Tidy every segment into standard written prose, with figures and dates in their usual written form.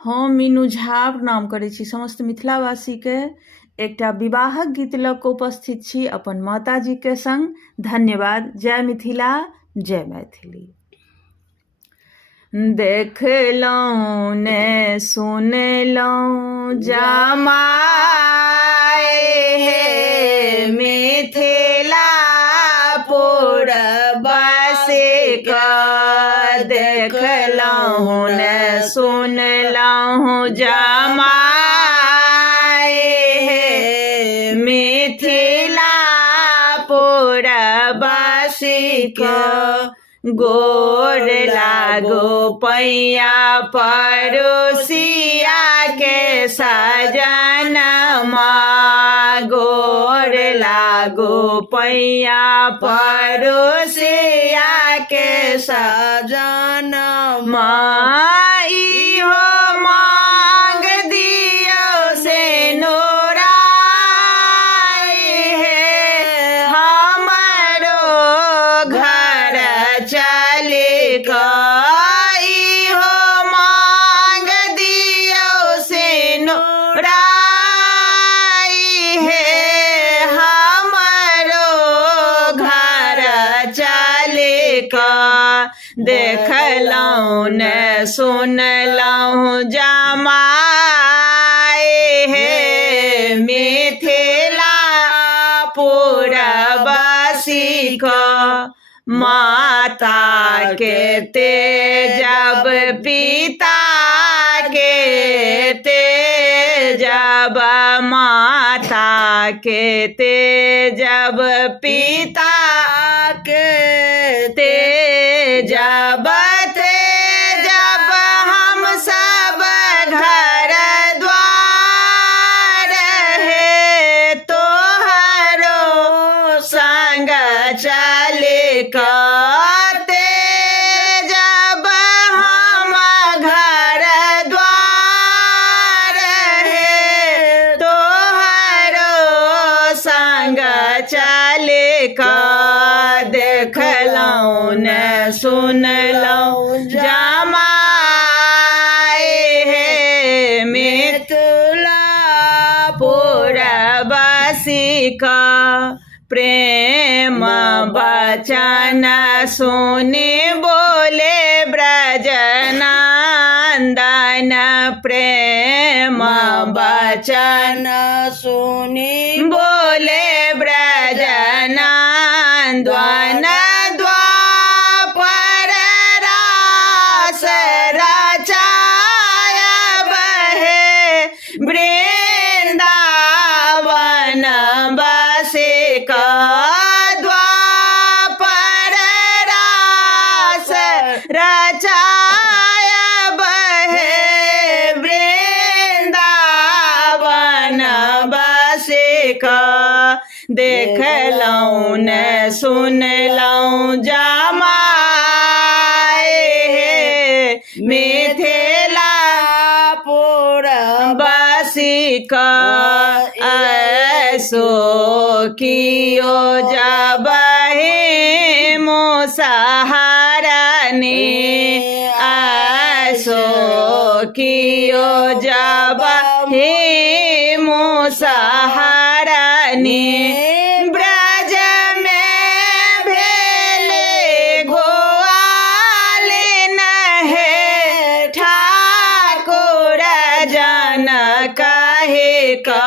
हम मीनू झा प्रणाम करै छी समस्त मिथिलावासीके। एकटा विवाहक गीत लऽ कऽ उपस्थित छी अपन माताजीके संग। धन्यवाद। जय मिथिला, जय मैथिली। देखलहुँ ने सुनलहुँ जमाए हे मिथिला पुरबसिक। देखलहुँ ने सुनलहुँ जमाए हे मिथिला पुरबसिक। गोर लागो पैया पड़ोसिया के सजनमा। गोर लागो पैया पड़ोसिया के सजनमा। इहो मांग दियो से नोराई हे हमरो घर चले इहो मांग दियो से नोराई हे हमरो घर चले। देखलहुँ ने सुनलहुँ जमाए हे मिथिला पुरबसिक। माता के तेजब पिता के तेजब। माता के तेजब पिता के तेजब। तेजब हम सब घर द्वार है तोहरो संग चले। तेजब हम घर द्वार है तोहरो संग चले। देखलहुँ ने सुनलहुँ जमाए हे मिथिला पुरबसिक। प्रेम वचन सुनि बोले ब्रजनंदन। प्रेम वचन सुनि बोले ब्रजनंदन। द्वापर रास रचायब हे वृंदावन बसिक। द्वापर रास रचायब हे वृंदावन बसिक। देखलहुँ ने सुनलहुँ जमाए हे मिथिला पुरबसिक। ऐसो कियो जबहि मुसहरनी। ऐसो कियो जबहि मुसहरनी। ब्रज में भेले गोआलिन हे ठाकुर जन कहे का।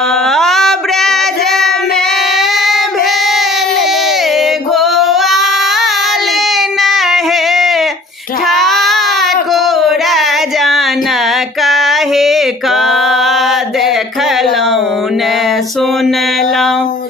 ब्रज में भेले गोआलिन हे ठाकुर जन कहे का। देखलहुँ ने सुनलहुँ